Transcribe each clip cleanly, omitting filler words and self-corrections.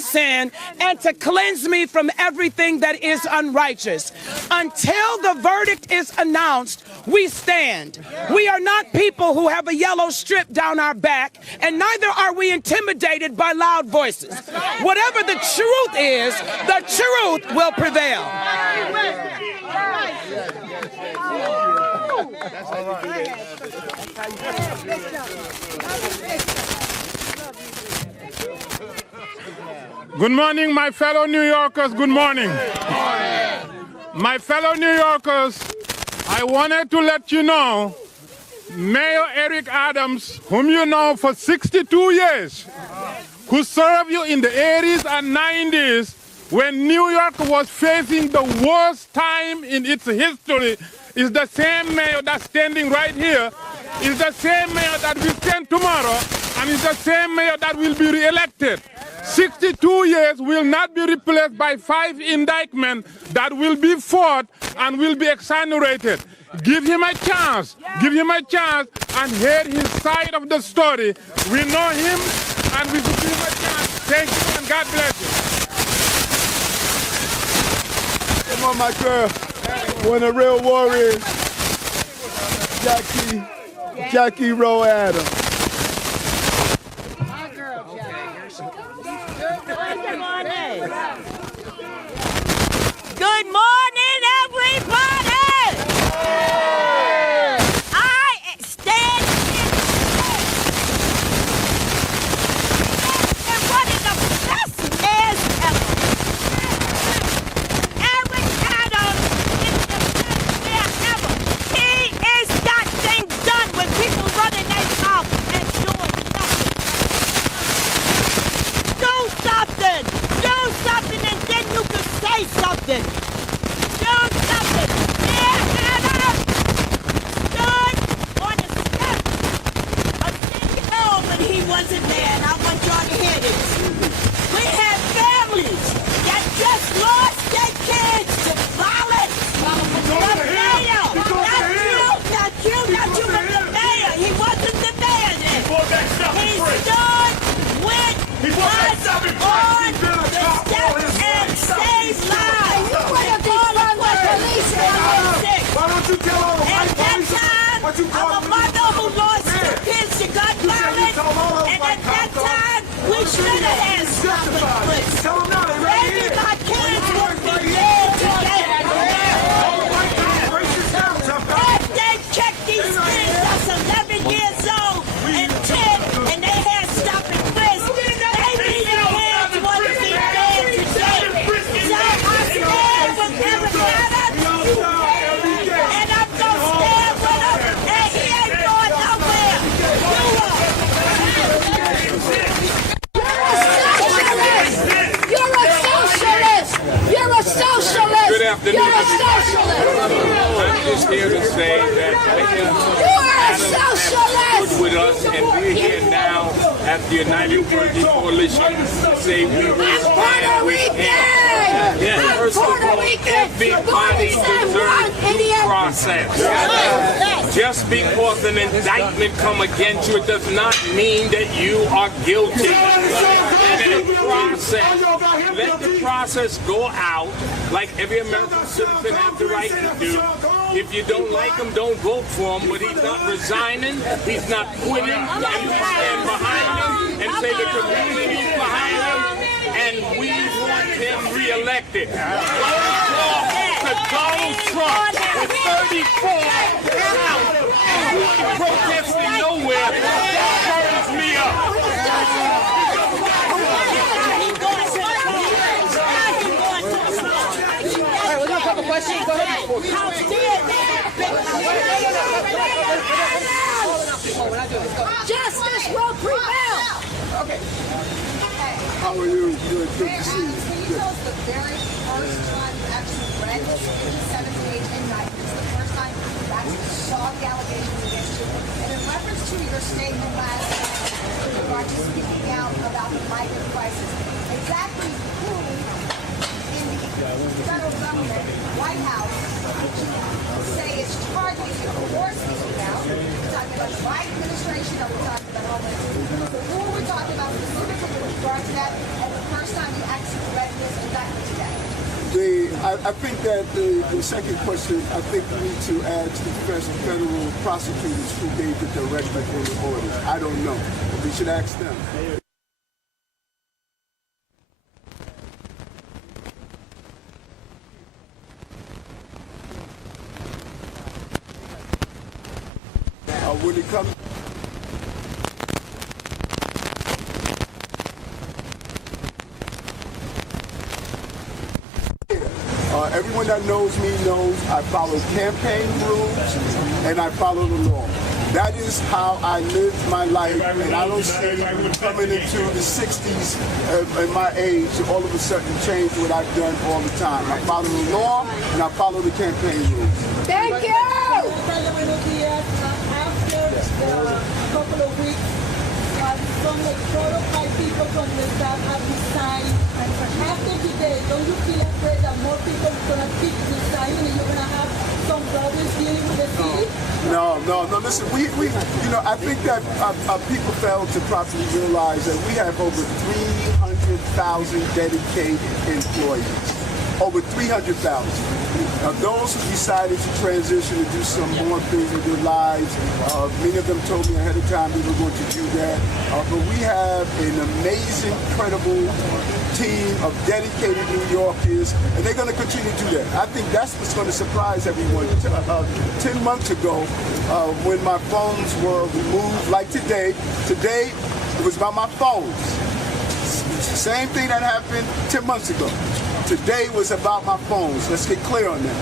sin and to cleanse me from everything that is unrighteous. Until the verdict is announced, we stand. We are not people who have a yellow strip down our back, and neither are we intimidated by loud voices. Whatever the truth is, the truth will prevail. Good morning, my fellow New Yorkers. Good morning. My fellow New Yorkers, I wanted to let you know, Mayor Eric Adams, whom you know for 62 years, who served you in the 80s and 90s when New York was facing the worst time in its history, is the same mayor that's standing right here, is the same mayor that will stand tomorrow, and is the same mayor that will be re-elected. 62 years will not be replaced by 5 indictments that will be fought and will be exonerated. Give him a chance. Give him a chance and hear his side of the story. We know him and we should give him a chance. Thank you and God bless you. Come on, my girl. One of the real warriors, Jackie Rowe Adams. Good morning, everybody! I stand in and one of the best mayors ever. Eric Adams is the best mayor ever. He is got things done when people running their mouth and doing nothing. Do something! Do something and then you can say something. Do something. Mayor Adams stood on the steps of City Hall when he wasn't there, and I want y'all to hear this. We have families that just lost their kids to violence. The mayor, not you, but the mayor. He wasn't the mayor then. He stood with us on the steps and saved lives. Why don't you tell all the white police? At that time, I'm a mother who lost her kids to gun violence, and at that time, we should have had something. Tell them now, they're right Maybe here. my kids would be dead today. If they checked these kids that's 11 years old and 10, and they had stop and frisk, maybe their hands wouldn't be dead today. So I stand with Eric Adams, and I'm gonna stand with him, and he ain't going nowhere. You're a socialist! Good afternoon. You're a socialist! I'm just here to say that Adam stood with us, and we're here now at the N18G coalition to say we will I'm Puerto Rican! Yeah, first of all, everybody deserves due process. Just because an indictment come against you, it does not mean that you are guilty. Let the process go out like every American citizen has the right to do. If you don't like him, don't vote for him, but he's not resigning, he's not quitting, and we stand behind him and say the community is behind him, and we want him reelected. To Donald Trump with 34 out, protesting nowhere, that burns me up. Question, go ahead. Justice will prevail. Okay. How are you? Good to see you. Can you tell us the very first time you actually read the 7-page indictments? The first time you actually saw the allegations against you? And in reference to your statement last night with regard to speaking out about the migrant crisis, exactly who in the federal government, White House, would you say is targeting you for speaking out? We're talking about the Biden administration, or we're talking about Homeland Security. So who are we talking about specifically with regard to that? And the first time you I think that the second question, I think we need to ask the federal prosecutors who gave the directive or the orders. I don't know. We should ask them. When it comes everyone that knows me knows I follow campaign rules and I follow the law. That is how I live my life, and I don't see coming into the 60s at my age to all of a sudden change what I've done all the time. I follow the law and I follow the campaign rules. Thank you! After a couple of weeks, some like 4 or 5 people from the staff have resigned. After today, don't you feel afraid that more people are going to keep resigning and you're going to have some brothers dealing with the city? No. Listen, we I think that people fail to properly realize that we have over 300,000 dedicated employees. Over 300,000. Now, those who decided to transition and do some more things with their lives, many of them told me ahead of time they were going to do that. But we have an amazing, credible team of dedicated New Yorkers, and they're going to continue to do that. I think that's what's going to surprise everyone. 10 months ago, when my phones were removed, like today it was about my phones. It's the same thing that happened 10 months ago. Today was about my phones. Let's get clear on that.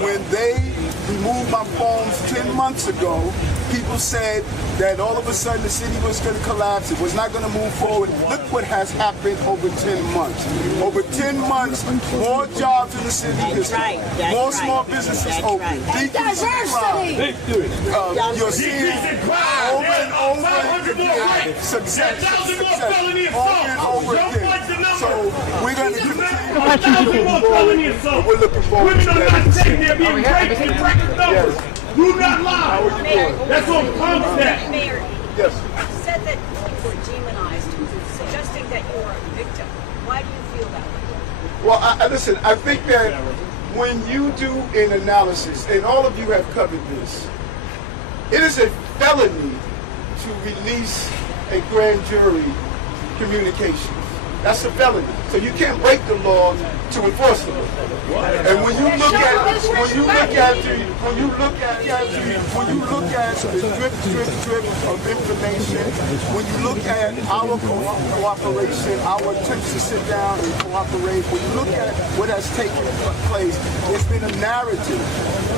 When they removed my phones 10 months ago, people said that all of a sudden the city was going to collapse. It was not going to move forward. Look what has happened over 10 months. Over 10 months, more jobs in the city. More small businesses open. Diversity! You're seeing over and over again success. Over and over again. So we're going to continue. We're looking forward to that. Do not lie. That's what punks that. Mayor, Yes. you said that you were demonized, suggesting that you were a victim. Why do you feel that way? Well, listen, I think that when you do an analysis, and all of you have covered this, it is a felony to release a grand jury communication. That's a felony. So you can't break the law to enforce the law. And when you look at the drip of information, when you look at our cooperation, our attempts to sit down and cooperate, when you look at what has taken place, there's been a narrative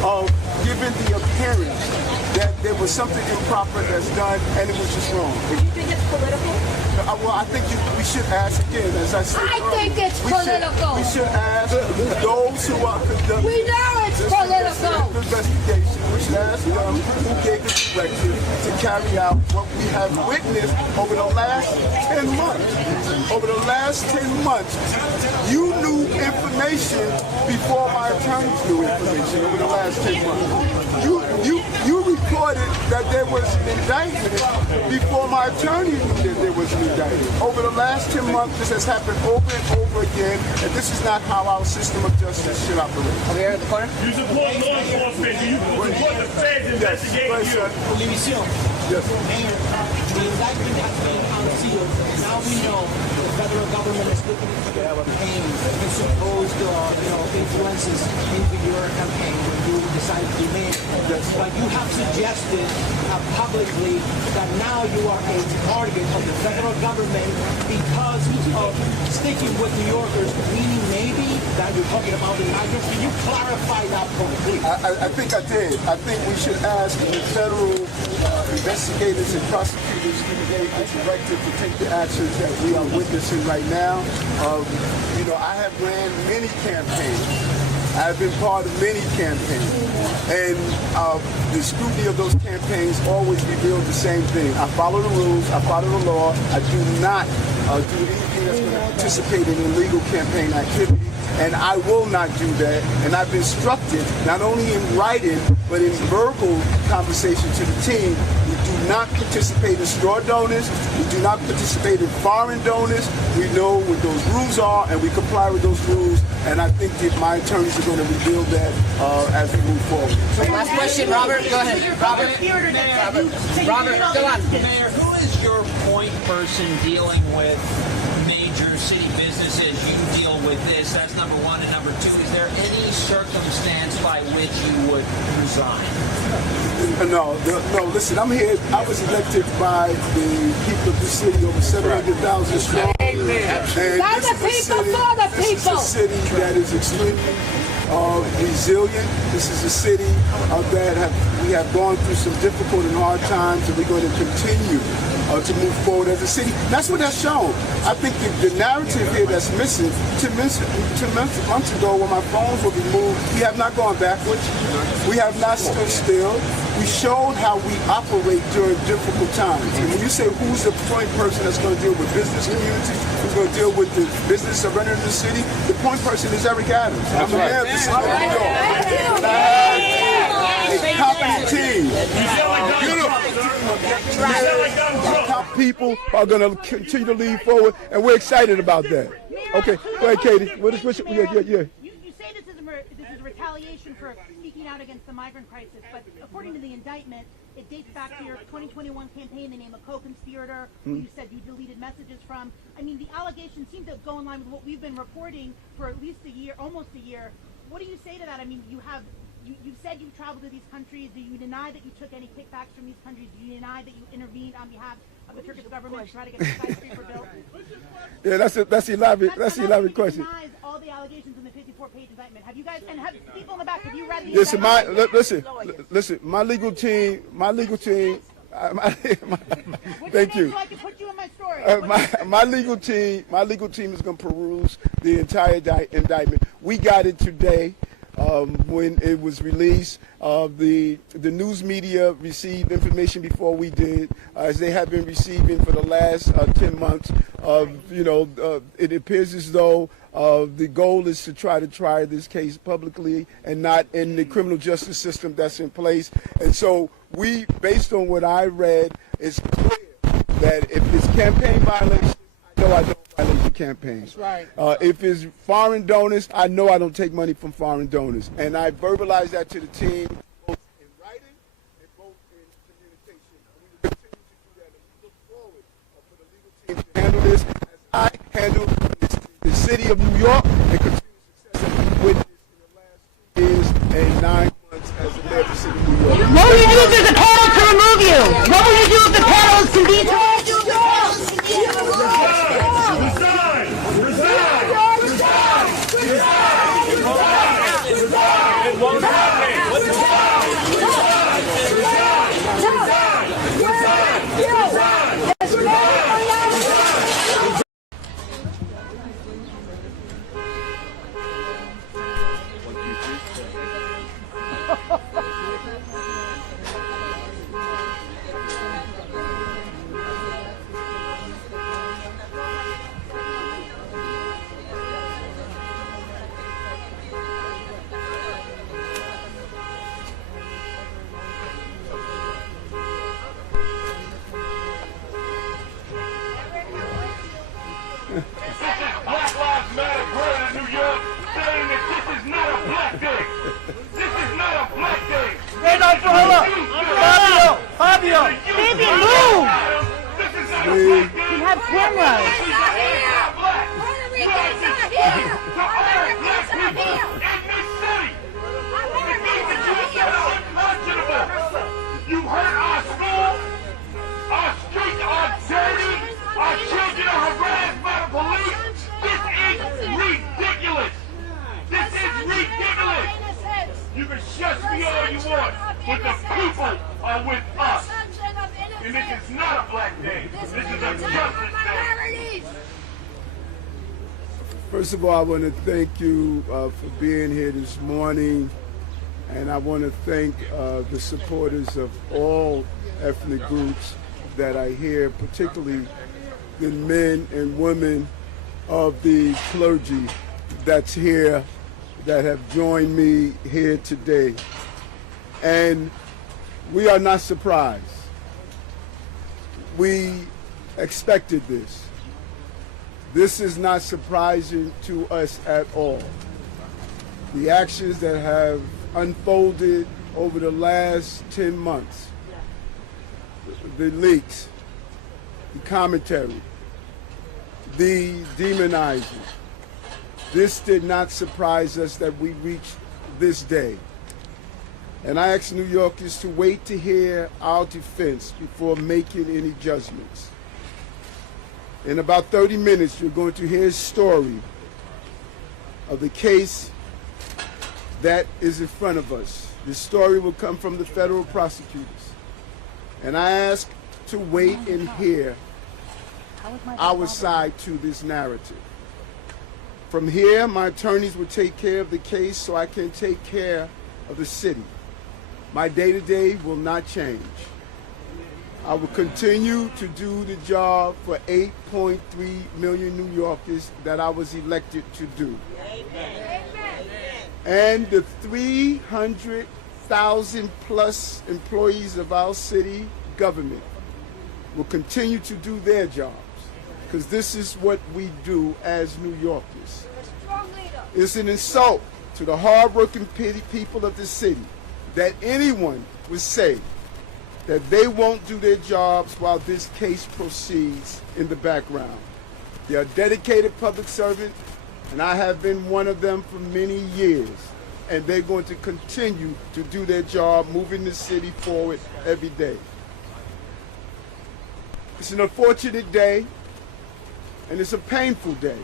of giving the appearance that there was something improper that's done and it was just wrong. Do you think it's political? Well, I think we should ask again, as I said earlier. I think it's political. We should ask those who are conducting We know it's political. investigation. We should ask them who gave the directive to carry out what we have witnessed over the last 10 months. Over the last 10 months, you knew information before my attorneys knew information over the last 10 months. You reported that there was an indictment before my attorney knew that there was an indictment. Over the last 10 months, this has happened over and over again, and this is not how our system of justice should operate. Over here in the corner? You support law enforcement. You support the feds investigating you. Yes. Mayor, the indictment has been unsealed. Now we know the federal government is looking into your campaign and supposed influences into your campaign when you decide to be mayor. But you have suggested publicly that now you are a target of the federal government because of sticking with New Yorkers, meaning maybe that you're talking about the migrants. Can you clarify that completely? I think I did. I think we should ask the federal investigators and prosecutors who gave the directive to take the actions that we are witnessing right now. I have ran many campaigns. I've been part of many campaigns. And the scrutiny of those campaigns always revealed the same thing. I follow the rules. I follow the law. I do not do anything that's going to participate in illegal campaign activity. And I will not do that. And I've instructed, not only in writing, but in verbal conversation to the team, we do not participate in straw donors. We do not participate in foreign donors. We know what those rules are, and we comply with those rules. And I think that my attorneys are going to reveal that as we move forward. Last question, Robert. Go ahead. Robert, go on. Mayor, who is your point person dealing with major city businesses? You deal with this. That's number one. And number two, is there any circumstance by which you would resign? No. Listen, I'm here. I was elected by the people of the city, over 700,000 strong. And this is a city that is extremely resilient. This is a city that we have gone through some difficult and hard times, and we're going to continue to move forward as a city. That's what that's shown. I think the narrative here that's missing, 2 months ago when my phones were removed, we have not gone backwards. We have not stood still. We showed how we operate during difficult times. And when you say who's the point person that's going to deal with business community, who's going to deal with the business surrender in the city, the point person is Eric Adams. I'm the mayor of the city of New York. And I have a competent team. Top people are going to continue to lead forward, and we're excited about that. Okay, go ahead, Katie. Yeah. You say this is retaliation for speaking out against the migrant crisis, but according to the indictment, it dates back to your 2021 campaign. They name a co-conspirator who you said you deleted messages from. I mean, the allegations seem to go in line with what we've been reporting for at least a year, almost a year. What do you say to that? I mean, you said you traveled to these countries. Do you deny that you took any kickbacks from these countries? Do you deny that you intervened on behalf of the Turkish government to try to get the skyscraper built? Yeah, that's the elaborate question. Denies all the allegations in the 54-page indictment. Have you guys, and have people in the back, have you read the indictment? Listen, my legal team, thank you. So I can put you in my story. My legal team is going to peruse the entire indictment. We got it today. When it was released, the news media received information before we did, as they have been receiving for the last 10 months. It appears as though the goal is to try this case publicly and not in the criminal justice system that's in place. And so we, based on what I read, it's clear that if it's campaign violation, I don't violate the campaigns. Right. If it's foreign donors, I know I don't take money from foreign donors. And I verbalize that to the team, both in writing and both in communication. And we will continue to do that. And we look forward for the legal team to handle this as I handle the city of New York and continue success that we've witnessed in the last 2 years and 9 months as the mayor of the city of New York. What will you do if there's a panel to remove you? What will you do if the panel is convened to remove you? It won't happen. What's the Black Lives Matter growing in New York saying that this is not a black day. This is not a black day. Stand up, brother. Fabio. Baby, move. This is not a black day. You have cameras. This is not black. You guys are here to honor black people in this city. The things that you have said are unconscionable. You hurt our schools. Our streets are dirty. Our children are harassed by the police. This is ridiculous. This is ridiculous. You can shush me all you want, but the people are with us. And this is not a black day. This is a justice day. First of all, I want to thank you for being here this morning, and I want to thank the supporters of all ethnic groups that are here, particularly the men and women of the clergy that's here, that have joined me here today. And we are not surprised. We expected this. This is not surprising to us at all. The actions that have unfolded over the last 10 months, the leaks, the commentary, the demonizing, this did not surprise us that we reached this day. And I ask New Yorkers to wait to hear our defense before making any judgments. In about 30 minutes, you're going to hear a story of the case that is in front of us. This story will come from the federal prosecutors. And I ask to wait and hear our side to this narrative. From here, my attorneys will take care of the case so I can take care of the city. My day-to-day will not change. I will continue to do the job for 8.3 million New Yorkers that I was elected to do. Amen. And the 300,000 plus employees of our city government will continue to do their jobs, because this is what we do as New Yorkers. It's an insult to the hard-working people of the city that anyone would say that they won't do their jobs while this case proceeds in the background. They are dedicated public servants, and I have been one of them for many years, and they're going to continue to do their job, moving the city forward every day. It's an unfortunate day, and it's a painful day.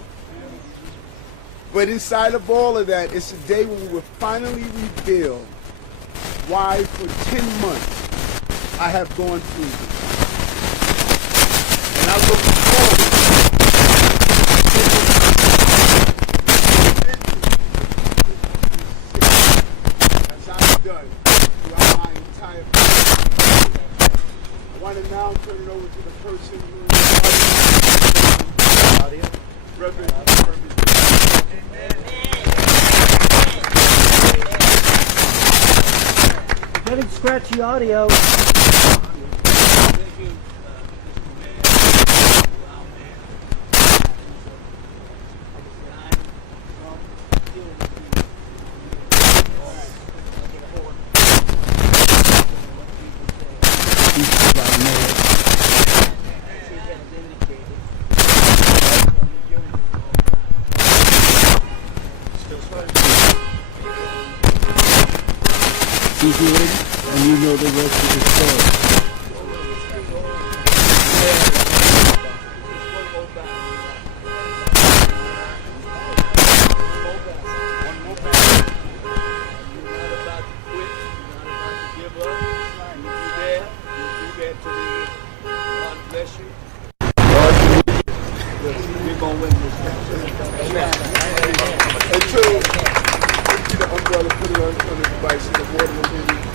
But inside of all of that, it's a day when we will finally reveal why for 10 months I have gone through this. And I look forward as I've done throughout my entire life. I want to now turn it over to the person who is Reverend. Getting scratchy audio. And you know the rest of the story.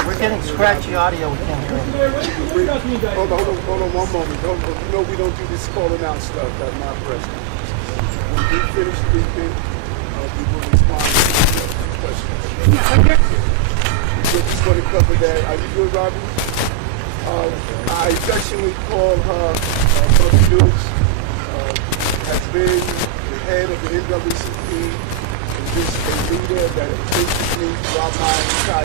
We're getting scratchy audio. We can't hear it. Hold on one moment. You know we don't do this calling out stuff. That's not pressing. When we finish speaking, we will respond to questions. We're just going to cover that. Are you good, Robbie? I affectionately call her Brother Dukes. Has been the head of the NAACP and just a leader that has been with me throughout my entire